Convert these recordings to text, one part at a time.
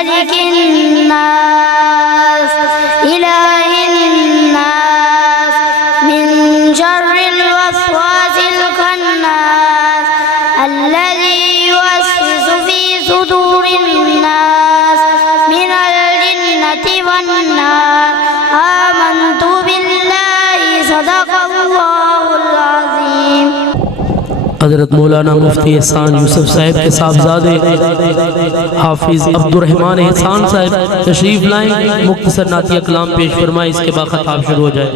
ملك الناس إله الناس من شر الوسواس الخناس الذي يوسوس في صدور الناس من الجنة والناس آمنت بالله صدق الله العظيم۔ حضرت مولانا مفتی احسان یوسف صاحب کے صاحبزادے حافظ عبد الرحمن احسان صاحب تشریف لائیں، مختصر نعتیہ کلام پیش فرمائیں، اس کے بعد خطاب شروع ہو جائے۔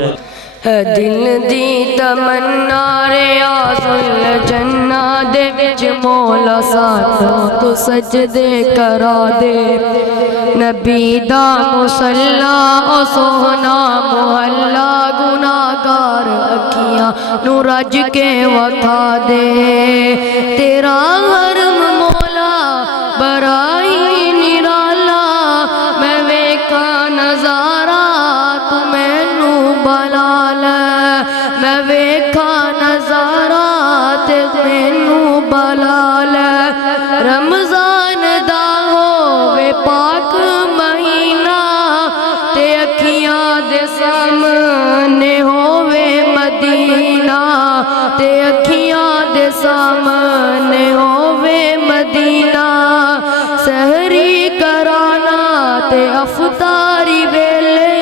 دل دی تمنا ریاض الجنہ دے وچ مولا ساتھوں تو سجدے کرا دے، نبی دا مصلا او سونا محلہ گناہگار اکھیاں نو رج کے وکھا دے، تیرا حرم مولا برائی نرالا، میں ویکھا نظارہ تو مینو بلا لے، میں ویکھا نظارہ تے مینو بلا لے، رمضان دا ہووے پاک مہینہ تے اکھیاں دے سامنے ہووے مدینہ، تے اکھیاں دے سامنے ہووے مدینہ، سحری کرانا تے افطاری ویلے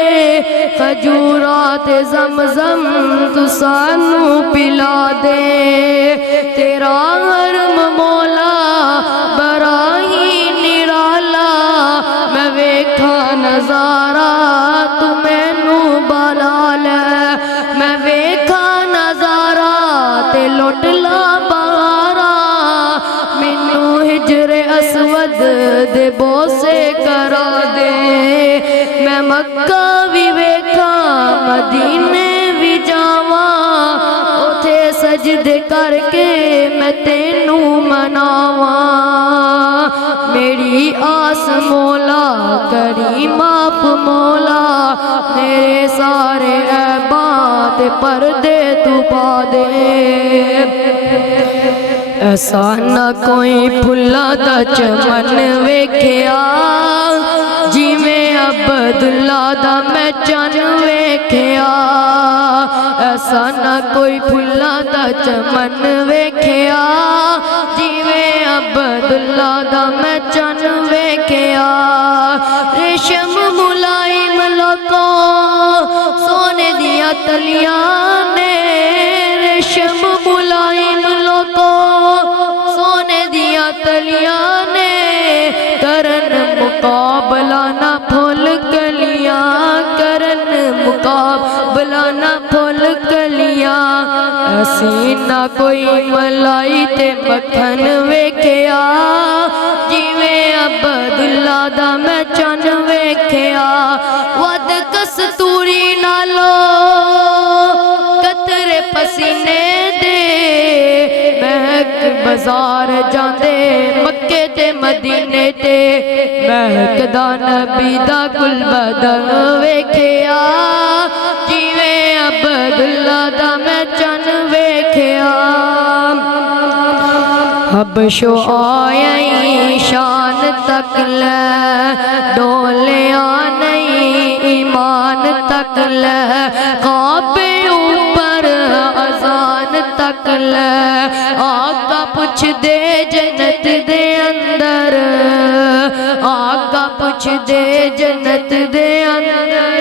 کھجورات زمزم تو سانو پلا دے، تیرا حرم مولا برائی نرالا، میں ویکھا نظارہ تو مینو بلا لے، میں ویکھا نظارہ تے لٹ لا بہارا، مینو ہجر اسود دے بوسے کرا دے، میں مکہ بھی ویکھا مدینے بھی جاواں، اوتھے سجدے کر کے میں تینو مناواں، میری آس مولا کریم آپ مولا، میرے سارے عیباں تے پردے تو پا دے، ایسا نہ کوئی پھلا دا چمن ویکھیا، جیویں عبداللہ دا میں چن ویکھیا، ایسا نہ کوئی پھلا دا چمن ویکھیا، جیویں عبداللہ دا میں چن ویکھیا، ریشم ملائم لوکوں سونے دیا تلیاں نے، ریشم ملائم لوکوں سونے دیا تلیاں نے، کرن مقابلہ نہ پھول کلیاں، کرن مقابلہ نہ پھول کلیاں، ایسی نہ کوئی ملائی تے مکھن ویکھیا، جیویں عبداللہ دا میں چن ویکھیا، ود کستوری نالو قطرے پسینے دے، مہک بازار جاندے مکے تے مدینے تے، مہک دا نبی دا گل بدن ویکھیا، جیویں عبداللہ دا میں چن ویکھیا، حبشو آئی شان تک لے ڈولیاں نہیں ایمان تک لے، کعبے اوپر اذان تک لے، آقا پوچھ دے جنت دے اندر، آقا پوچھ دے جنت دے اندر،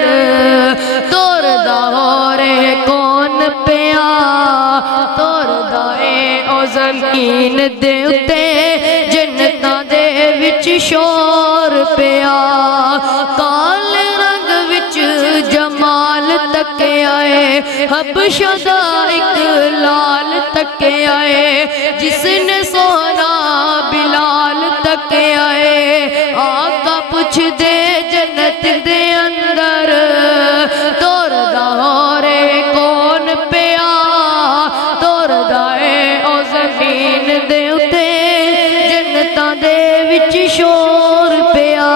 تور دا ہورے کون پیا، تور دا اے او زمین دے اتے جنتاں دے وچ شور پیا، کال رنگ وچ جمال تک آئے، حبشہ دا ایک لال تک آئے، جس نے سونا بلال تک آئے، آقا پوچھ دے جنت دے اندر، تور دا ہورے کون پیا، تور دا اے او زمین دے اتے جنتاں دے وچ شور پیا،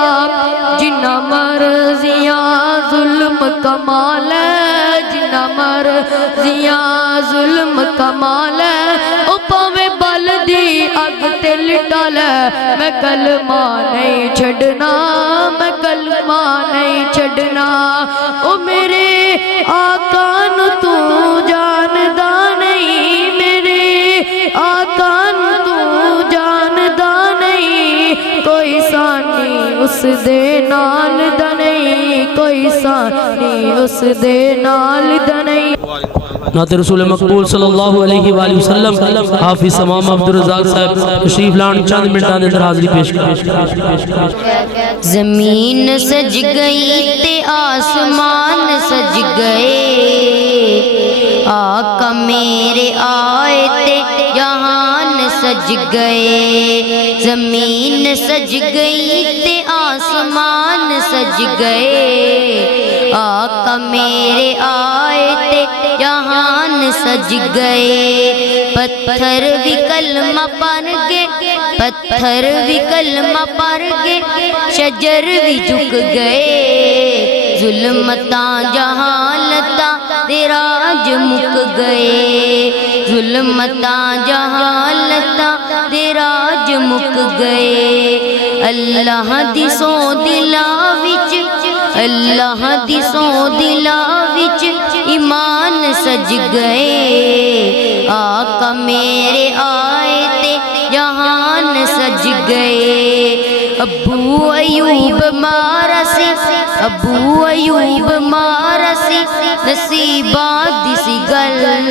جنہ مرضیاں ظلم کمال ہے، جنہ مرضیاں ظلم کمال ہے، او پاویں بل دی اگ تے لٹا لے، میں کلمہ نہیں چھڑنا کلمہ نہیں چھڈنا او میرے آقا نو تو جاندا نہیں میرے آقا نو تو جاندا نہیں کوئی ثانی اس دے نال دا نہیں کوئی ثانی اس دے نال دا نہیں نعت رسول مقبول صلی اللہ علیہ وآلہ وسلم حافظ امام عبدالرزاق صاحب تشریف لان چند منٹان اندر حاضری پیش کر زمین سج گئی تے آسمان سج گئے آقا میرے آئے تے جہان سج گئے زمین سج گئی تے آسمان سج گئے آقا میرے آئے تے جہان سج گئے پتھر بھی کلمہ پڑھ گے پتھر بھی کلمہ پڑھ گے شجر بھی جھک گئے ظلمتاں جہالتاں دے راج مک گئے ظلمتاں جہالتاں دے راج مک گئے اللہ دی سو دلاں وچ اللہ دی سو دلاں وچ ایمان سج گئے آقا میرے آئے تے جہان سج گئے ابو ایوب مارا سی ابو ایوب مارا سی نصیباں دی سی گل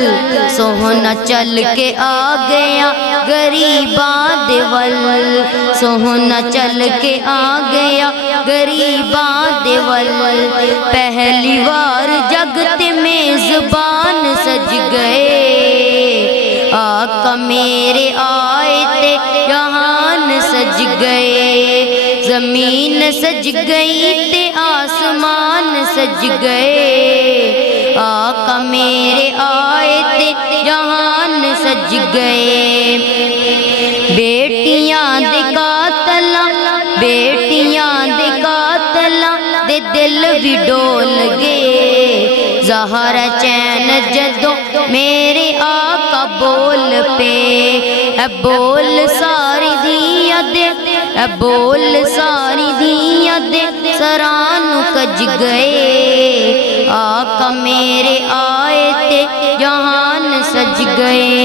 سوہنا چل کے آ گیا غریباں دے ول سوہنا چل کے آ گیا غریباں دے ول پہلی بار جگ تے میزبان سج گئے آقا میرے آئے تے جہان سج گئے زمین سج گئی تے آسمان سج گئے آقا میرے آئے تے جہان سج گئے بیٹیاں دے قاتلاں بیٹیاں دے قاتلاں دے دل بھی ڈول گے زہرا چین جدو میرے آقا بول پے اے بول ساری دیا دے اے بول ساری دیا دے سرانو کج گئے آقا میرے آئے تے جہان سج گئے